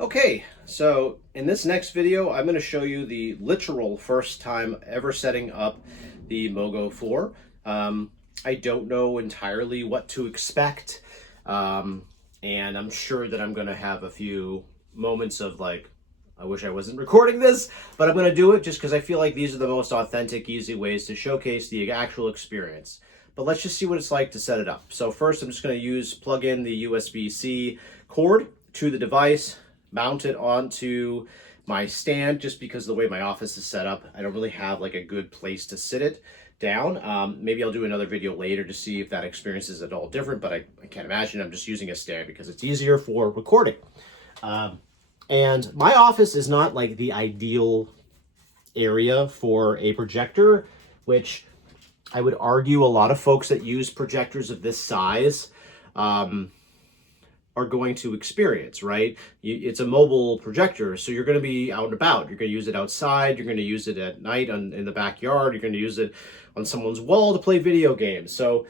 Okay, so in this next video, I'm going to show you the literal first time ever setting up the Mogo 4. I don't know entirely what to expect, and I'm sure that I'm going to have a few moments of like, I wish I wasn't recording this, but I'm going to do it just because I feel like these are the most authentic, easy ways to showcase the actual experience. But let's just see what it's like to set it up. So first, I'm just going to plug in the USB-C cord to the device, mount it onto my stand, just because the way my office is set up, I don't really have like a good place to sit it down. Maybe I'll do another video later to see if that experience is at all different, but I can't imagine. I'm just using a stand because it's easier for recording. And my office is not like the ideal area for a projector, which I would argue a lot of folks that use projectors of this size are going to experience, right? It's a mobile projector, so you're going to be out and about. You're going to use it outside. You're going to use it at night in the backyard. You're going to use it on someone's wall to play video games. So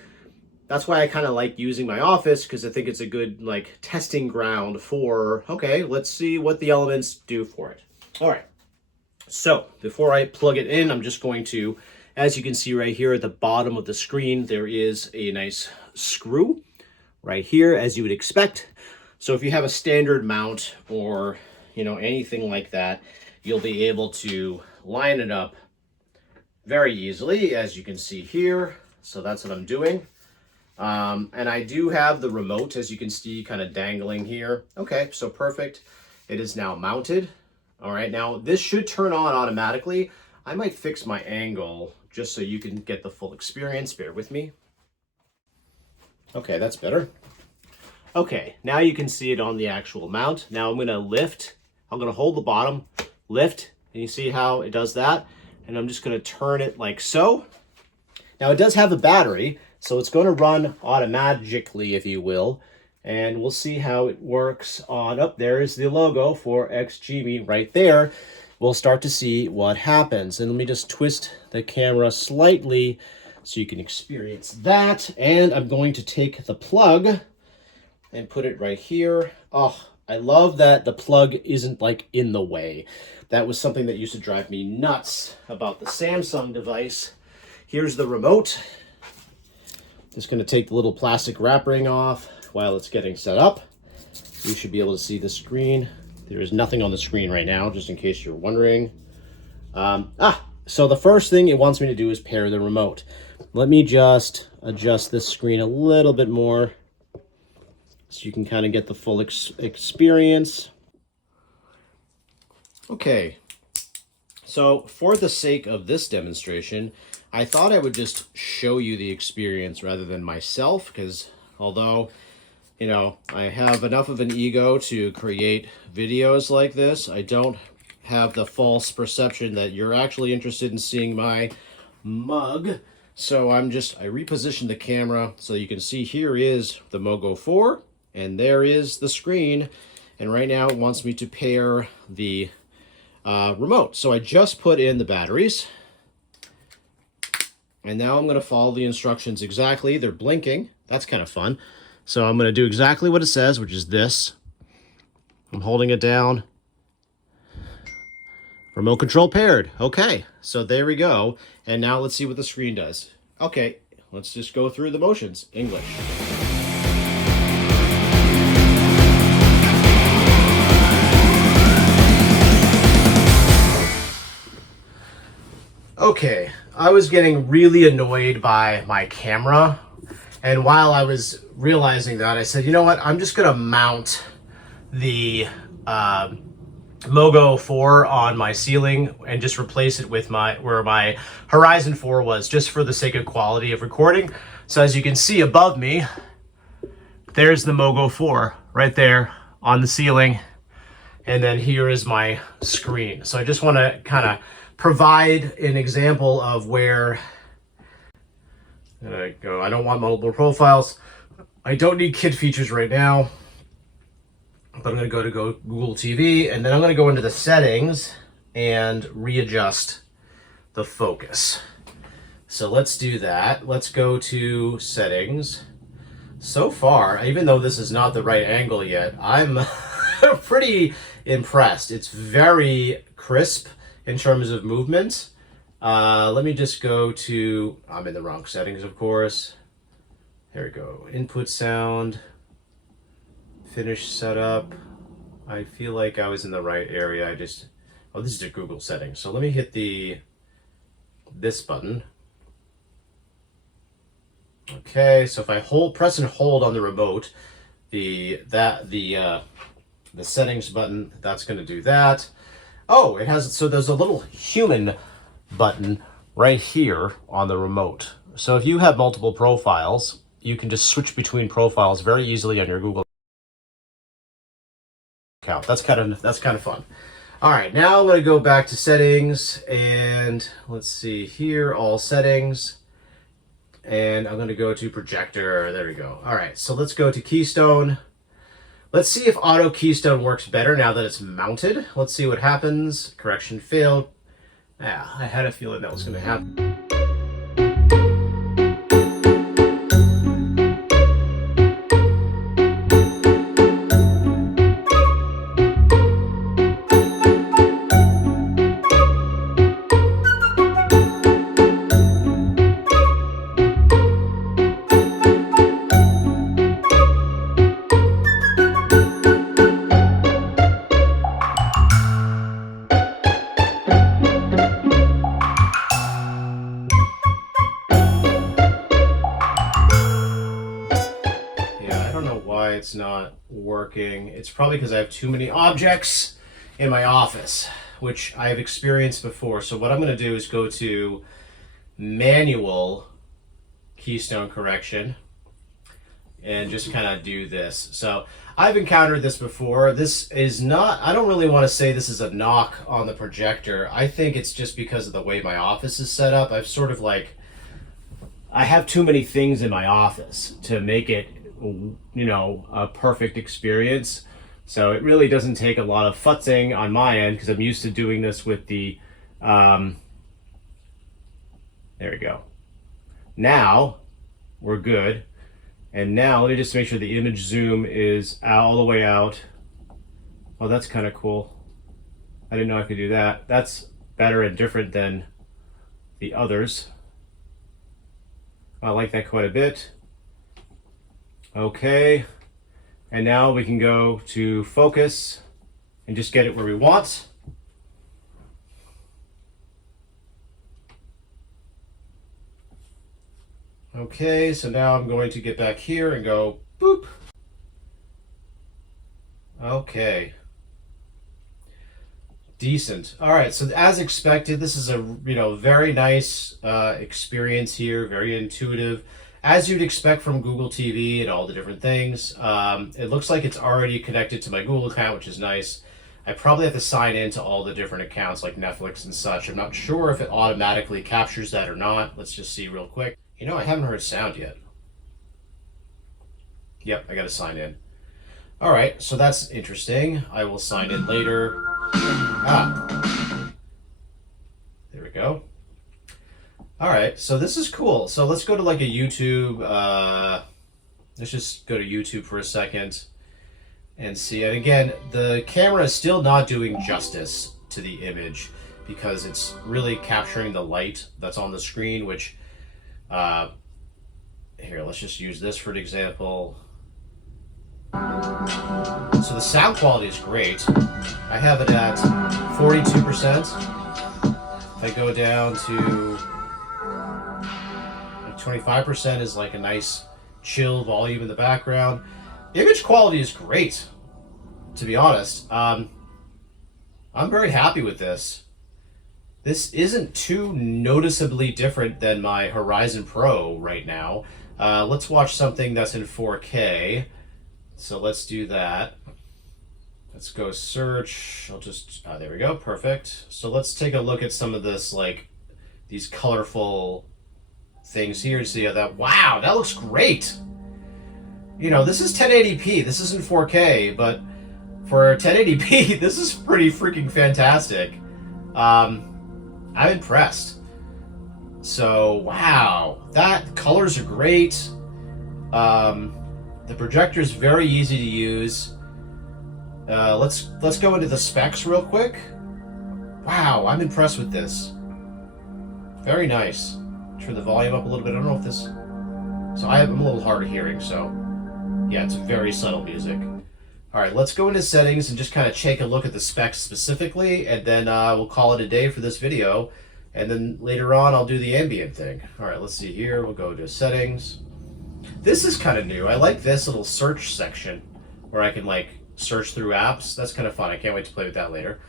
that's why I kind of like using my office, because I think it's a good like testing ground for, okay, let's see what the elements do for it. All right. So before I plug it in, I'm just going to, as you can see right here at the bottom of the screen, there is a nice screw right here, as you would expect. So if you have a standard mount or, anything like that, you'll be able to line it up very easily, as you can see here. So that's what I'm doing. And I do have the remote, as you can see, kind of dangling here. Okay, so perfect. It is now mounted. All right, now this should turn on automatically. I might fix my angle just so you can get the full experience. Bear with me. Okay, that's better. Okay, now you can see it on the actual mount. Now I'm gonna lift. I'm gonna hold the bottom, lift, and you see how it does that? And I'm just gonna turn it like so. Now it does have a battery, so it's gonna run automatically, if you will. And we'll see how it works on, up there is the logo for XGIMI right there. We'll start to see what happens. And let me just twist the camera slightly so you can experience that. And I'm going to take the plug and put it right here. Oh, I love that the plug isn't like in the way. That was something that used to drive me nuts about the Samsung device. Here's the remote. Just gonna take the little plastic wrap ring off while it's getting set up. You should be able to see the screen. There is nothing on the screen right now, just in case you're wondering. So the first thing it wants me to do is pair the remote. Let me just adjust this screen a little bit more so you can kind of get the full experience. Okay, so for the sake of this demonstration, I thought I would just show you the experience rather than myself, because although, I have enough of an ego to create videos like this, I don't have the false perception that you're actually interested in seeing my mug. So I repositioned the camera so you can see here is the Mogo 4 and there is the screen. And right now it wants me to pair the remote. So I just put in the batteries. And now I'm going to follow the instructions exactly. They're blinking. That's kind of fun. So I'm going to do exactly what it says, which is this. I'm holding it down. Remote control paired. Okay, so there we go. And now let's see what the screen does. Okay, let's just go through the motions. English. Okay, I was getting really annoyed by my camera. And while I was realizing that, I said, you know what? I'm just gonna mount the Mogo 4 on my ceiling and just replace it with where my Horizon 4 was, just for the sake of quality of recording. So as you can see above me, there's the Mogo 4 right there on the ceiling. And then here is my screen. So I just want to kind of provide an example of where I go. I don't want multiple profiles. I don't need kid features right now. But I'm going to go Google TV, and then I'm going to go into the settings and readjust the focus. So let's do that. Let's go to settings. So far, even though this is not the right angle yet, I'm pretty impressed. It's very crisp in terms of movement. Let me just go to, I'm in the wrong settings, of course. There we go. Input sound, finish setup. I feel like I was in the right area. Oh, this is the Google settings. So let me hit this button. Okay, so if I press and hold on the remote, the settings button, that's going to do that. Oh, so there's a little human button right here on the remote. So if you have multiple profiles, you can just switch between profiles very easily on your Google account. That's kind of fun. All right, now I'm going to go back to settings, and let's see here, all settings. And I'm going to go to projector. There we go. All right, so let's go to keystone. Let's see if auto keystone works better now that it's mounted. Let's see what happens. Correction failed. Yeah, I had a feeling that was going to happen. It's not working. It's probably because I have too many objects in my office, which I've experienced before. So what I'm going to do is go to manual keystone correction and just kind of do this. So I've encountered this before. This is not, I don't really want to say this is a knock on the projector. I think it's just because of the way my office is set up. I've sort of like, I have too many things in my office to make it, you know, a perfect experience. So it really doesn't take a lot of futzing on my end because I'm used to doing this with the, there we go. Now we're good. And now let me just make sure the image zoom is all the way out. Oh, that's kind of cool. I didn't know I could do that. That's better and different than the others. I like that quite a bit. Okay, and now we can go to focus and just get it where we want. Okay, so now I'm going to get back here and go boop. Okay. Decent. All right, so as expected, this is a very nice experience here, very intuitive. As you'd expect from Google TV and all the different things. It looks like it's already connected to my Google account, which is nice. I probably have to sign into all the different accounts like Netflix and such. I'm not sure if it automatically captures that or not. Let's just see real quick. You know, I haven't heard sound yet. Yep, I got to sign in. All right, so that's interesting. I will sign in later. There we go. All right, so this is cool. So let's go to like a YouTube. Let's just go to YouTube for a second and see. And again, the camera is still not doing justice to the image because it's really capturing the light that's on the screen, which, here, let's just use this for an example. So the sound quality is great. I have it at 42%. If I go down to 25% is like a nice chill volume in the background. Image quality is great, to be honest. I'm very happy with this. This isn't too noticeably different than my Horizon Pro right now. Let's watch something that's in 4K. So let's do that. Let's go search. There we go, perfect. So let's take a look at some of this, like these colorful things here and see how wow, that looks great. You know, this is 1080p, this isn't 4K, but for 1080p, this is pretty freaking fantastic. I'm impressed. So, wow, colors are great. The projector is very easy to use. Let's go into the specs real quick. Wow, I'm impressed with this. Very nice. Turn the volume up a little bit. I don't know if this... So I'm a little hard of hearing, so... Yeah, it's very subtle music. Alright, let's go into settings and just kind of take a look at the specs specifically, and then we'll call it a day for this video. And then later on, I'll do the ambient thing. Alright, let's see here. We'll go to settings. This is kind of new. I like this little search section where I can, like, search through apps. That's kind of fun. I can't wait to play with that later.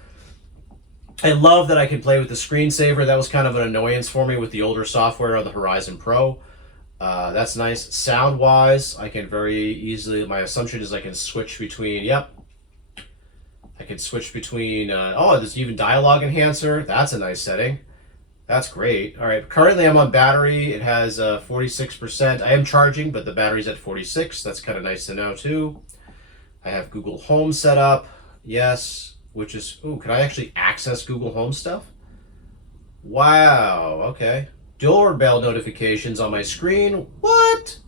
I love that I can play with the screensaver. That was kind of an annoyance for me with the older software on the Horizon Pro. That's nice. Sound-wise, I can very easily, my assumption is I can switch between, yep. I can switch between, oh, there's even dialogue enhancer. That's a nice setting. That's great. All right, currently I'm on battery. It has 46%. I am charging, but the battery's at 46. That's kind of nice to know, too. I have Google Home set up. Yes. Which is, ooh, can I actually access Google Home stuff? Wow, okay. Doorbell notifications on my screen. What?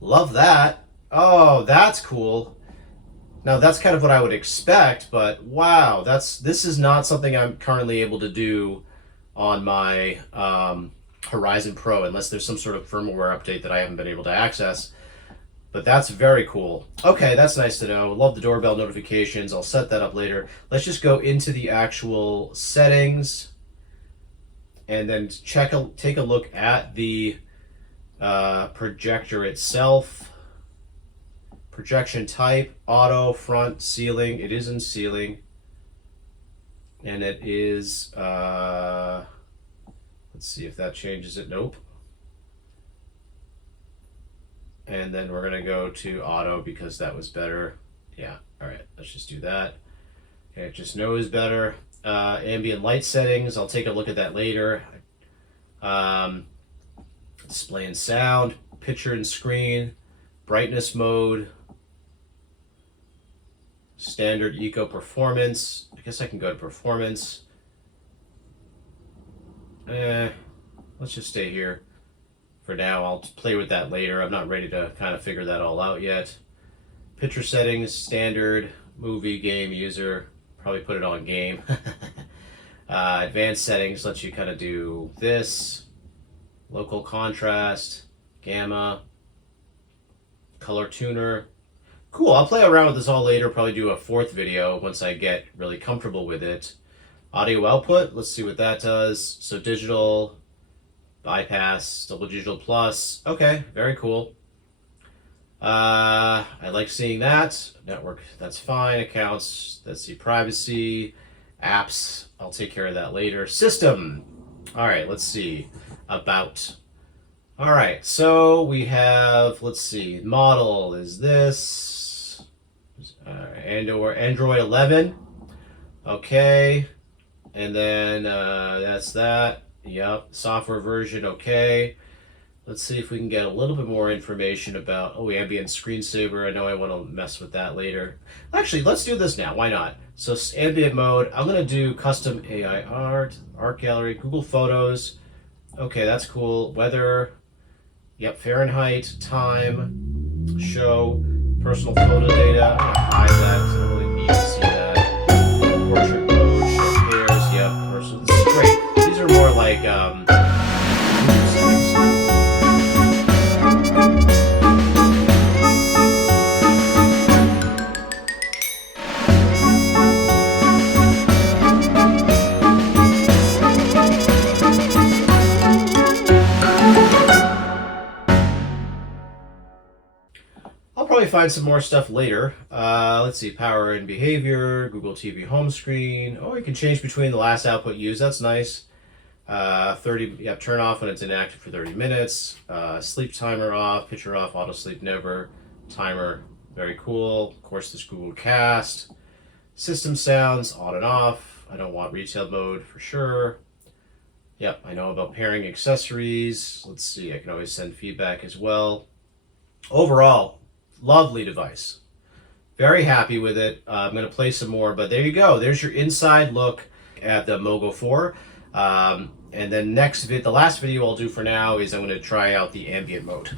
Love that. Oh, that's cool. Now that's kind of what I would expect, but wow, this is not something I'm currently able to do on my Horizon Pro unless there's some sort of firmware update that I haven't been able to access. But that's very cool. Okay, that's nice to know. Love the doorbell notifications. I'll set that up later. Let's just go into the actual settings and then take a look at the projector itself. Projection type, auto, front, ceiling. It is in ceiling. And it is, let's see if that changes it. Nope. And then we're going to go to auto because that was better. Yeah, all right, let's just do that. Okay, it just knows better. Ambient light settings, I'll take a look at that later. Display and sound, picture and screen, brightness mode, standard eco performance. I guess I can go to performance. Let's just stay here. For now, I'll play with that later. I'm not ready to kind of figure that all out yet. Picture settings, standard, movie, game, user. Probably put it on game. Advanced settings lets you kind of do this. Local contrast, gamma, color tuner. Cool, I'll play around with this all later. Probably do a fourth video once I get really comfortable with it. Audio output, let's see what that does. So digital, bypass, double digital plus. Okay, very cool. I like seeing that. Network, that's fine. Accounts, let's see, privacy, apps. I'll take care of that later. System. All right, let's see. About. All right, so we have, let's see, model is this. Android 11. Okay, and then that's that. Yep, software version, okay. Let's see if we can get a little bit more information about, oh, ambient screensaver. I know I want to mess with that later. Actually, let's do this now. Why not? So ambient mode, I'm going to do custom AI art, art gallery, Google Photos. Okay, that's cool. Weather, yep, Fahrenheit, time, show, personal photo data. I'm going to hide that because I don't really need to see that. Portrait mode, show pairs, yep, personal. This is great. These are more like, I'll probably find some more stuff later. Let's see, power and behavior, Google TV home screen. Oh, you can change between the last output used. That's nice. 30, yeah, turn off when it's inactive for 30 minutes. Sleep timer off, picture off, auto sleep never. Timer, very cool. Of course, this Google Cast. System sounds, on and off. I don't want retail mode for sure. Yep, I know about pairing accessories. Let's see, I can always send feedback as well. Overall, lovely device. Very happy with it. I'm going to play some more, but there you go. There's your inside look at the Mogo 4. And then the last video I'll do for now is I'm going to try out the ambient mode.